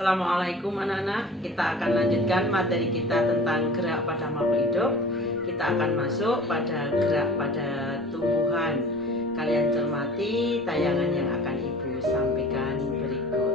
Assalamualaikum anak-anak. Kita akan lanjutkan materi kita tentang gerak pada makhluk hidup. Kita akan masuk pada gerak pada tumbuhan. Kalian cermati tayangan yang akan Ibu sampaikan berikut.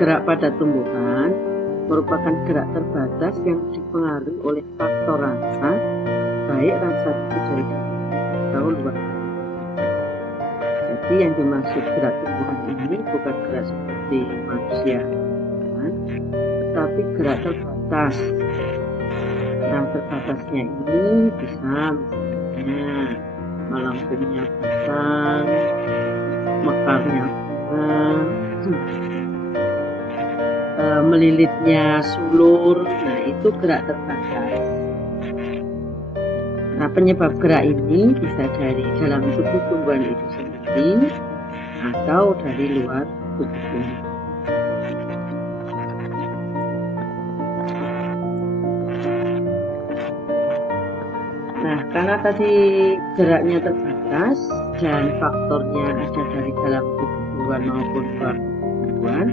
Gerak pada tumbuhan merupakan gerak terbatas yang dipengaruhi oleh faktor rangsa, baik rangsa itu dari dalam atau luar. Jadi yang dimaksud gerak tumbuhan ini bukan gerak seperti manusia, tetapi gerak terbatas. Nah, terbatasnya ini bisa misalnya melengkungnya batang, mekarnya melilitnya sulur. Nah, itu gerak terbatas. Nah, penyebab gerak ini bisa dari dalam tubuh tumbuhan itu sendiri atau dari luar tubuh tumbuhan. Nah, karena tadi geraknya terbatas dan faktornya ada dari dalam tubuh tumbuhan maupun luar tumbuhan,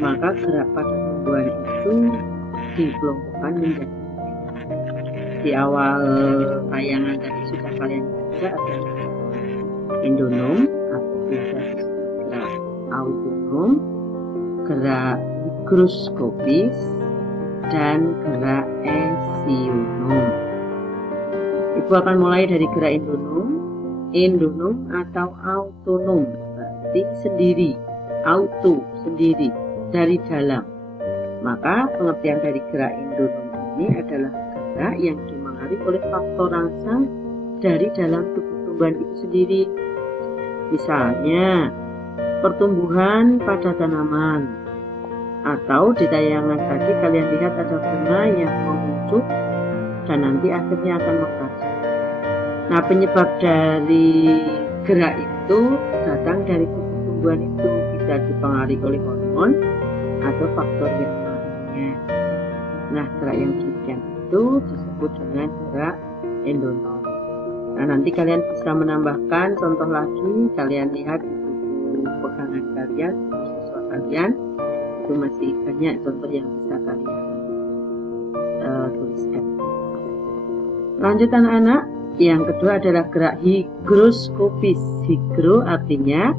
maka gerak pada tumbuhan itu dikelompokkan menjadi di awal tayangan tadi sudah kalian baca ada endonom atau biasa disebut gerak autonom, gerak higroskopis, dan gerak esionom. Ibu akan mulai dari gerak endonom atau autonom, berarti sendiri, auto sendiri, dari dalam. Maka pengertian dari gerak endonom ini adalah gerak yang dipengaruhi oleh faktor rangsang dari dalam tubuh tumbuhan itu sendiri. Misalnya pertumbuhan pada tanaman, atau di tayangan tadi kalian lihat ada bunga yang mengucuk dan nanti akhirnya akan mekar. Nah, penyebab dari gerak itu datang dari tubuh tumbuhan itu, bisa dipengaruhi oleh hormon atau faktor yang lainnya. Nah, gerak yang demikian itu disebut dengan gerak endonom. Nah, nanti kalian bisa menambahkan contoh lagi. Kalian lihat di buku pegangan kalian, siswa kalian itu masih banyak contoh yang bisa kalian tuliskan. Lanjut anak-anak, yang kedua adalah gerak higroskopis. Higro artinya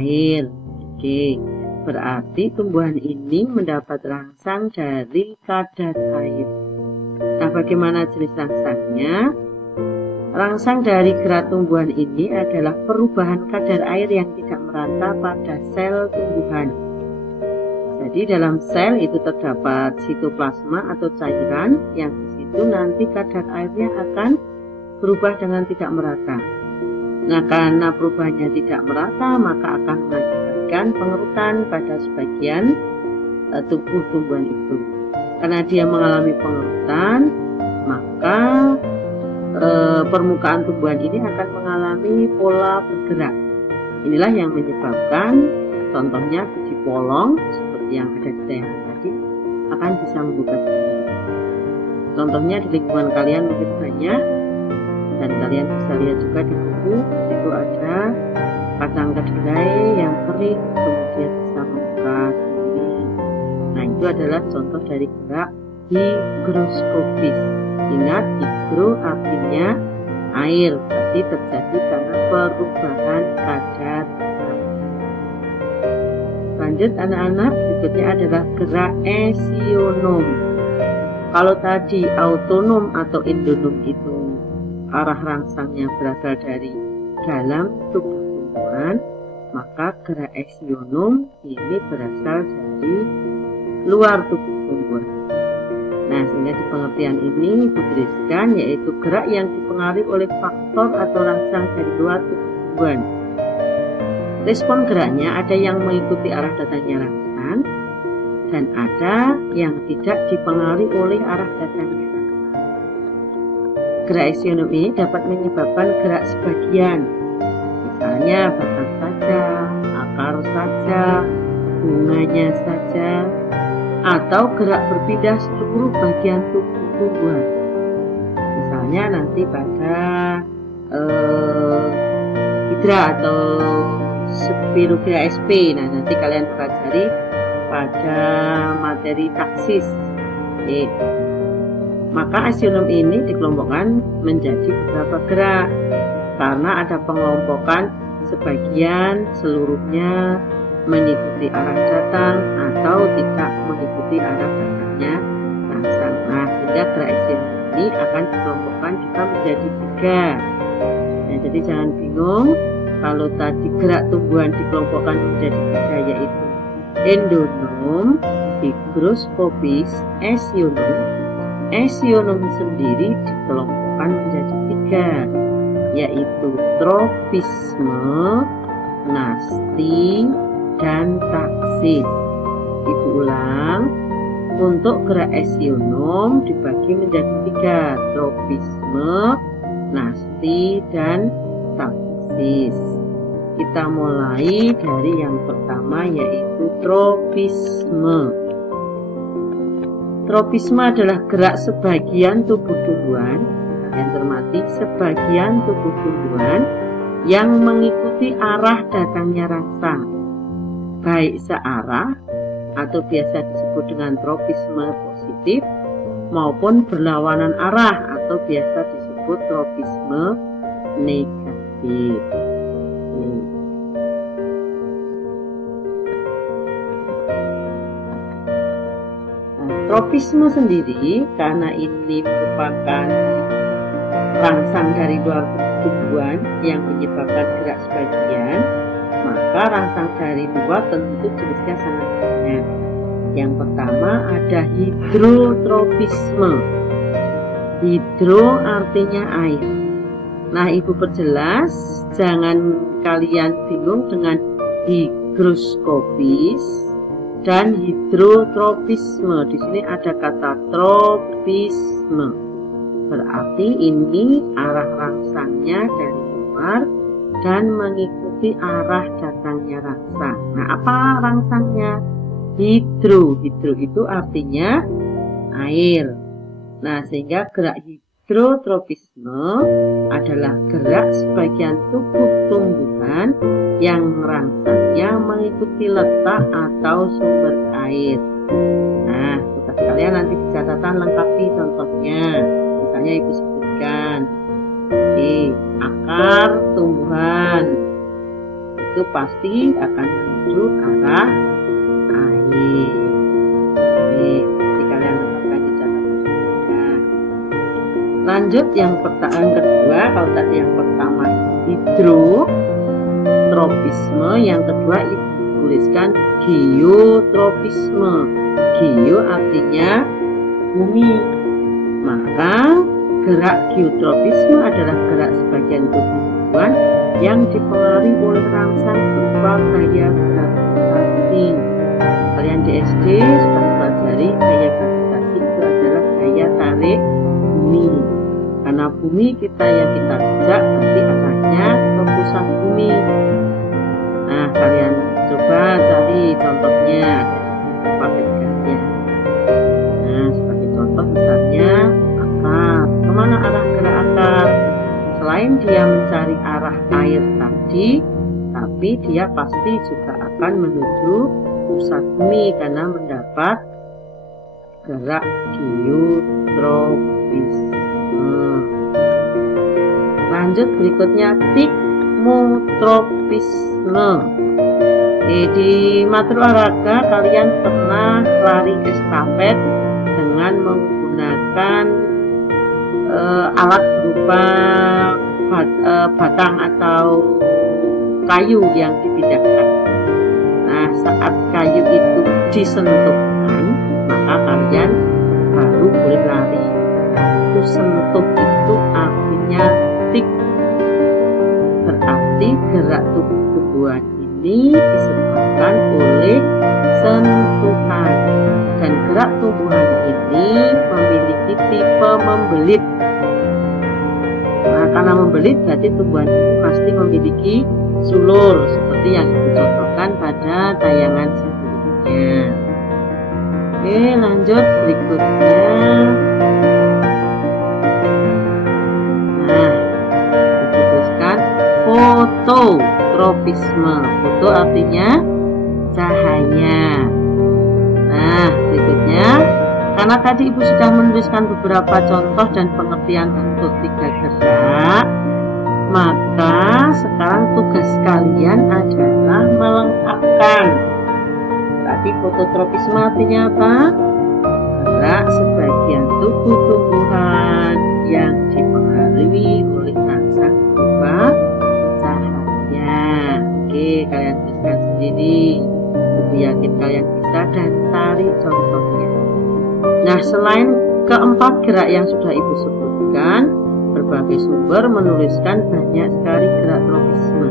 air. Oke, berarti tumbuhan ini mendapat rangsang dari kadar air. Nah, bagaimana jenis rangsangnya? Rangsang dari gerak tumbuhan ini adalah perubahan kadar air yang tidak merata pada sel tumbuhan. Jadi dalam sel itu terdapat sitoplasma atau cairan yang di situ nanti kadar airnya akan berubah dengan tidak merata. Nah, karena perubahannya tidak merata, maka akan mengakibatkan memberikan pengerutan pada sebagian tubuh tumbuhan itu. Karena dia mengalami pengerutan, maka permukaan tumbuhan ini akan mengalami pola bergerak. Inilah yang menyebabkan contohnya biji polong seperti yang ada di tayangan tadi akan bisa membuka sendiri. Contohnya di lingkungan kalian mungkin banyak, dan kalian bisa lihat juga di buku itu ada kacang kedelai yang kering kemudian bisa membuka sendiri. Nah, itu adalah contoh dari gerak higroskopis. Ingat, higro artinya air, berarti terjadi karena perubahan kadar air. Lanjut anak-anak, berikutnya adalah gerak esionom. Kalau tadi autonom atau endonom itu arah rangsangnya berasal dari dalam tubuh tumbuhan, maka gerak esionom ini berasal dari luar tubuh tumbuhan. Nah, sehingga di pengertian ini Ibu tuliskan yaitu gerak yang dipengaruhi oleh faktor atau rangsang dari luar tubuh tumbuhan. Respon geraknya ada yang mengikuti arah datangnya rangsang dan ada yang tidak dipengaruhi oleh arah datangnya rangsang. Gerak esionom ini dapat menyebabkan gerak sebagian, misalnya batang saja, akar saja, bunganya saja, atau gerak berpindah seluruh bagian tubuh tumbuhan. Misalnya nanti pada hidra atau Spirogyra sp. Nah, nanti kalian pelajari pada materi taksis. Maka esionom ini dikelompokkan menjadi beberapa gerak karena ada pengelompokan sebagian seluruhnya mengikuti arah datang atau tidak mengikuti arah datangnya rangsang. Nah, sehingga gerak esionom ini akan dikelompokkan juga menjadi 3. Nah, jadi jangan bingung kalau tadi gerak tumbuhan dikelompokkan menjadi 3, yaitu endonom, higroskopis, esionom. Esionom sendiri dikelompokkan menjadi 3, yaitu tropisme, nasti, dan taksis. Ibu ulang, untuk gerak esionom dibagi menjadi 3, tropisme, nasti, dan taksis. Kita mulai dari yang pertama, yaitu tropisme. Tropisme adalah gerak sebagian tubuh tumbuhan, yang termati sebagian tubuh tumbuhan yang mengikuti arah datangnya rangsang, baik searah atau biasa disebut dengan tropisme positif maupun berlawanan arah atau biasa disebut tropisme negatif. Tropisme sendiri karena ini merupakan rangsang dari luar tumbuhan yang menyebabkan gerak sebagian, maka rangsang dari luar tentu jenisnya sangat banyak. Yang pertama ada hidrotropisme. Hidro artinya air. Nah, Ibu perjelas, jangan kalian bingung dengan higroskopis dan hidrotropisme. Di sini ada kata tropisme. Berarti ini arah rangsangnya dari luar dan mengikuti arah datangnya rangsang. Nah, apa rangsangnya? Hidro. Hidro itu artinya air. Nah, sehingga gerak hidrotropisme adalah gerak sebagian tubuh tumbuhan yang rangsangnya mengikuti letak atau sumber air. Nah, tugas kalian nanti di catatan lengkapi contohnya. Misalnya Ibu sebutkan akar tumbuhan itu pasti akan menuju arah air. Jadi kalian lengkapkan di catatannya. Lanjut yang pertanyaan kedua. Kalau tadi yang pertama hidrotropisme, yang kedua Ibu tuliskan geotropisme. Geo artinya bumi. Maka gerak geotropisme adalah gerak sebagian tubuh tumbuhan yang dipengaruhi oleh rangsang berupa gaya gerak bumi kita pijak nanti arahnya ke pusat bumi. Nah, kalian coba cari contohnya pakai garis. Nah, sebagai contoh misalnya akar. Kemana arah gerak akar? Selain dia mencari arah air tadi, tapi dia pasti juga akan menuju pusat bumi karena mendapat gerak geotropisme. Lanjut berikutnya tikmotropisme. Di mata olahraga kalian pernah lari estafet dengan menggunakan alat berupa batang atau kayu yang dipindahkan. Nah, saat kayu itu disentuhkan, maka kalian baru boleh lari. Itu sentuh itu artinya tik. Berarti gerak tubuhan ini disebabkan oleh sentuhan. Dan gerak tubuhan ini memiliki tipe membelit. Nah, karena membelit berarti tubuhan ini pasti memiliki sulur seperti yang dicontohkan pada tayangan sebelumnya. Oke, lanjut berikutnya. Nah, dituliskan fototropisme. Foto artinya cahaya. Nah, berikutnya, karena tadi Ibu sudah menuliskan beberapa contoh dan pengertian untuk 3 gerak, maka sekarang tugas kalian adalah melengkapkan. Tadi fototropisme artinya apa? Gerak sebagian tubuh tumbuhan yang dipengaruhi oleh rangsangan berupa cahaya. Oke, kalian tuliskan sendiri. Ibu yakin kalian bisa dan cari contohnya. Nah, selain keempat gerak yang sudah Ibu sebutkan, berbagai sumber menuliskan banyak sekali gerak tropisme.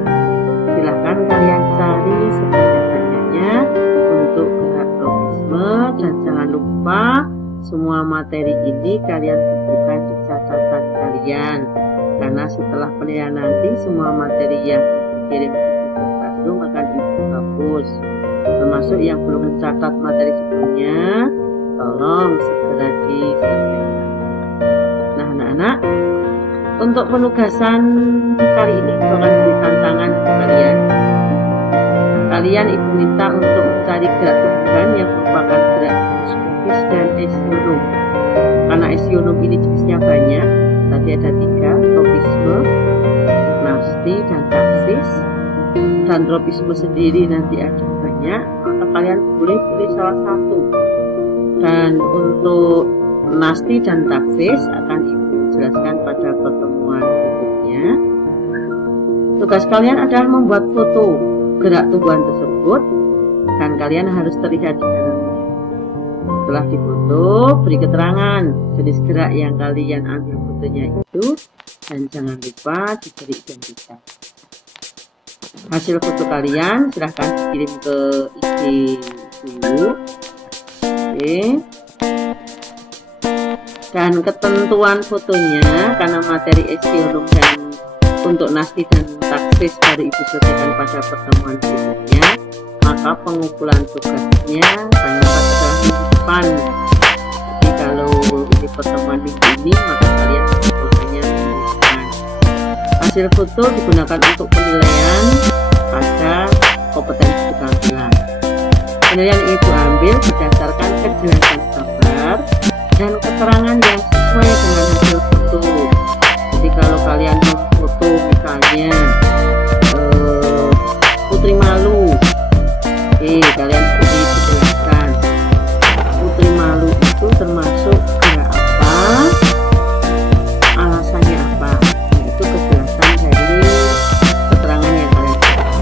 Silahkan kalian cari sebanyak-banyaknya untuk gerak tropisme dan jangan lupa semua materi ini kalian bukukan di catatan kalian. Karena setelah penilaian nanti semua materi yang Ibu kirim ke Google Classroom akan Ibu hapus. Termasuk yang belum mencatat materi sebelumnya, tolong segera diselesaikan. Nah, anak-anak, untuk penugasan kali ini akan menjadi tantangan kalian. Kalian Ibu minta untuk mencari gerak tumbuhan yang merupakan gerak skopis dan esionom. Karena esionom ini jenisnya banyak, tadi ada 3, tropisme, nasti, dan taksis. Dan tropisme sendiri nanti ada banyak, maka kalian boleh pilih salah satu. Dan untuk nasti dan taksis akan Ibu jelaskan pada pertemuan berikutnya. Tugas kalian adalah membuat foto gerak tumbuhan tersebut dan kalian harus terlihat di dalamnya. Setelah difoto, beri keterangan jenis gerak yang kalian ambil fotonya itu dan jangan lupa diberi identitas. Hasil foto kalian silahkan dikirim ke IG dulu. Oke. Dan ketentuan fotonya karena materi esionom dan untuk nasti dan taksis baru Ibu selesaikan pada pertemuan berikutnya, maka pengumpulan tugasnya paling lambat adalah minggu depan. Jadi kalau ini pertemuan minggu ini, maka kalian fotonya menuliskan. Hasil foto digunakan untuk penilaian pada kompetensi keterampilan. Penilaian itu ambil berdasarkan kejelasan gambar dan keterangan yang sesuai dengan hasil foto. Jadi kalau kalian memfoto misalnya Putri Malu, kalian pilih dijelaskan Putri Malu itu termasuk gerak apa, alasannya apa. Nah, itu kejelasan dari keterangan yang kalian berikan.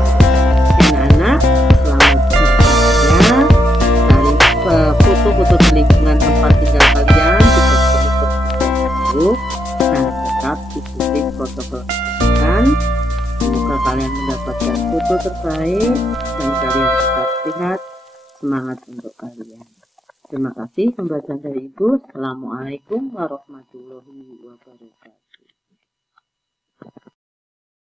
Anak-anak, selamat bekerja dari foto-foto di lingkungan tempat tinggal kalian juga perlu berhati-hati dan tetap ikuti protokol kesehatan. Semoga kalian mendapatkan foto terbaik dan kalian tetap sehat. Semangat untuk kalian. Terima kasih pembelajaran dari Ibu. Assalamualaikum warahmatullahi wabarakatuh.